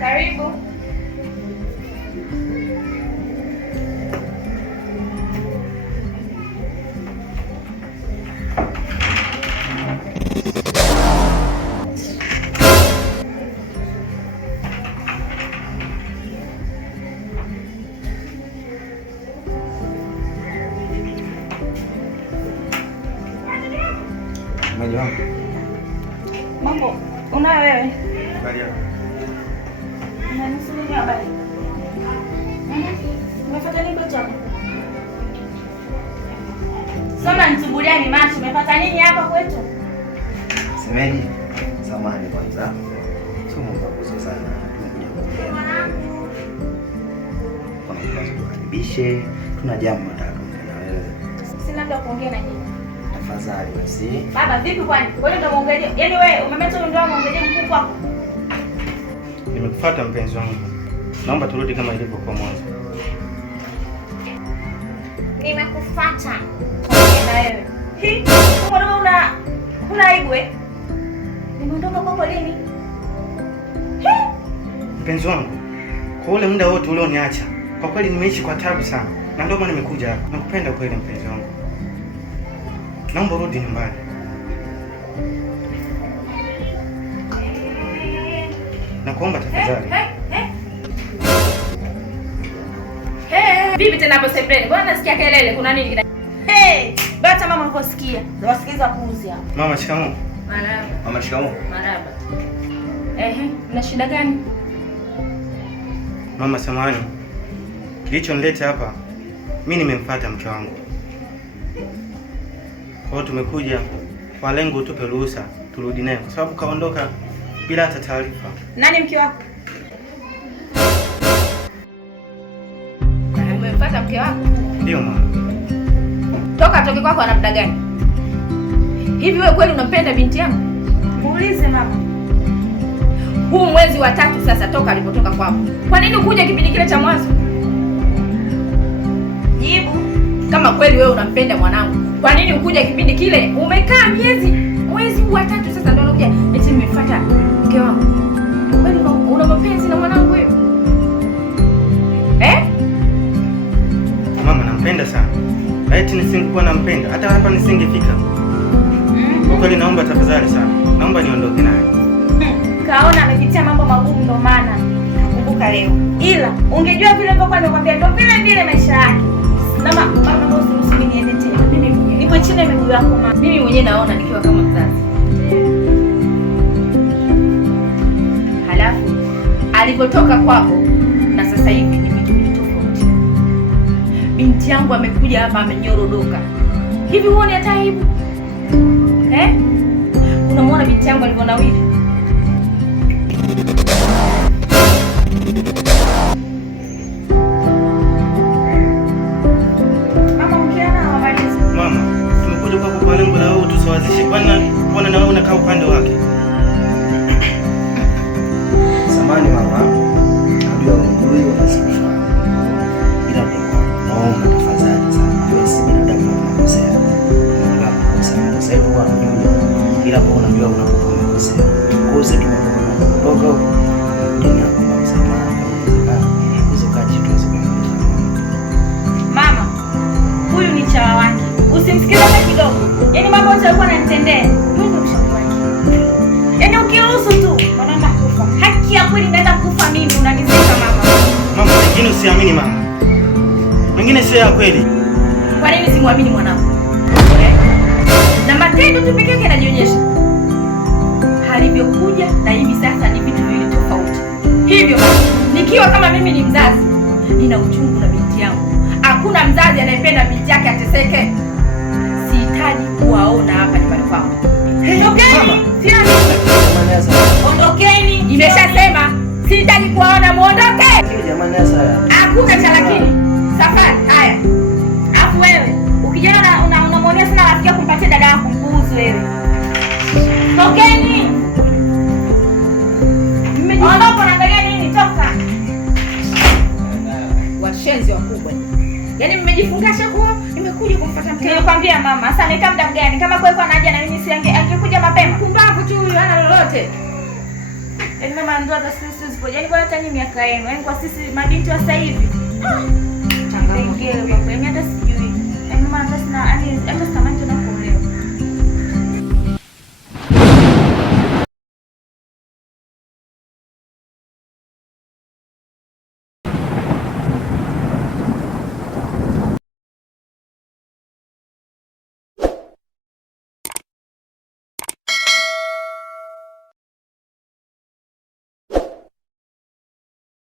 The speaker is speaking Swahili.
Karibu. Mambo, unayo wewe? Habari yako? Unanisikia habari? Umepata nini kwetu hapa? Soma nitubuliani macho, umepata nini hapa kwetu? Semeji, samahani kwanza. Somo mbaguzo sana. Kwa nini tukaribishe? Tuna jambo nataka kuongea na wewe. Sina muda kuongea na nyinyi. Tafadhali basi. Baba vipi kwani? Wewe ndio muongeaji. Yaani wewe umemeta ndio muongeaji mkuu wako. Nimekufuata mpenzi wangu. Naomba turudi kama ilivyokuwa mwanzo. Nimekufuata. Ongea na wewe. Hii, mbona una aibu eh? Nimeondoka kwako lini? Mpenzi wangu, kwa ule muda wote ulioniacha, kwa kweli nimeishi kwa taabu sana. Na ndio maana nimekuja hapa. Nakupenda kweli mpenzi wangu. Naomba rudi nyumbani. Nakuomba tafadhali. Vipi tena hapo sebreni? Bwana nasikia kelele, kuna nini? Bata mama unaposikia. Wasikiza kuuzi hapa. Mama shikamoo. Marhaba. Mama shikamoo. Marhaba. Mna shida gani? Mama samahani. Kilichonileta hapa, mimi nimemfuata mke wangu. Kwa hiyo tumekuja kwa lengo tupe ruhusa turudi naye kwa sababu kaondoka bila hata taarifa. Nani mke wako? Umemfuata mke wako? Ndio mama. Toke kwako ana muda gani? Hivi wewe kweli unampenda binti yangu? Muulize mama. Huu mwezi wa 3 sasa toka alipotoka kwako. Kwa nini ukuja kipindi kile cha mwanzo? Jibu. Kama kweli wewe unampenda mwanangu, kwa nini ukuja kipindi kile? Umekaa mwezi wa 3 sasa ndio unakuja eti nimefuata mke wangu. Kweli una mapenzi na mwanangu wewe? Mama nampenda sana. Eti nisingekuwa nampenda hata hapa nisingefika. Kwa kweli naomba tafadhali sana. Naomba niondoke naye. Kaona amepitia mambo magumu ndio maana nakumbuka leo. Ila ungejua vile ambavyo nimekwambia ndio vile maisha yake. Mama usiruhusu mimi niende tena. Mimi mwenyewe nipo chini ya miguu yako mama. Mimi mwenyewe naona nikiwa kama mzazi. Halafu alipotoka kwako na sasa hivi ni vitu tofauti. Binti yangu amekuja hapa amenyorodoka. Hivi huoni hata aibu? Unamwona binti yangu alivyonawili? Mama, tumekuja kwa lengo la wewe tusawazishe. Bwana na wewe unakaa upande wake. Samahani mama. Najua wewe unasikia. Ila naomba tafadhali sana. Wewe si binadamu unakosea. Unakosea. Sasa hivi unajua. Ila kwa unajua unakosea. Kwa hiyo sisi tunatoka huko. Ndio naomba msamaha. Hizo kazi tunazungumza. Mama, huyu ni chawa wake. Usimsikize hata kidogo. Yaani mambo yote alikuwa ananitendea. Mimi ndio mshauri wake. Yaani ukiruhusu tu, wanaenda kufa. Haki ya kweli inaenda kufa mimi unanizika mama. Mama, wengine usiamini mama. Wengine sio ya kweli. Kwa nini simwamini mwanangu? Na matendo tu pekee yake yanajionyesha. Alivyokuja na hivi sasa ni vitu viwili tofauti. Hivyo nikiwa kama mimi ni mzazi, nina uchungu na binti yangu. Hakuna mzazi anayependa binti yake ateseke. Sihitaji kuwaona hapa nyumbani kwangu. Ondokeni! Ondokeni! Nimeshasema sihitaji kuwaona, muondoke! Hakuna cha lakini. Safari haya. Alafu wewe, ukijana unamwonea sana rafiki yako kumpatia dada yako mpuuzi wewe. Ondokeni! Ondoka, naangalia nini? Toka. Washenzi wakubwa. Yaani mmejifungasha kwa Nimekuja kumfuata mke. Nilikwambia mama, sasa nikaa muda gani? Kama kwa anaja na mimi si angekuja mapema. Pumbavu tu huyu, hana lolote. Yaani mama ndio hata sisi sipo. Yaani kwa hata nyinyi miaka yenu. Yaani kwa sisi mabinti wa sasa hivi. Changamoto kwa kweli hata sijui. Yaani mama hata sina hata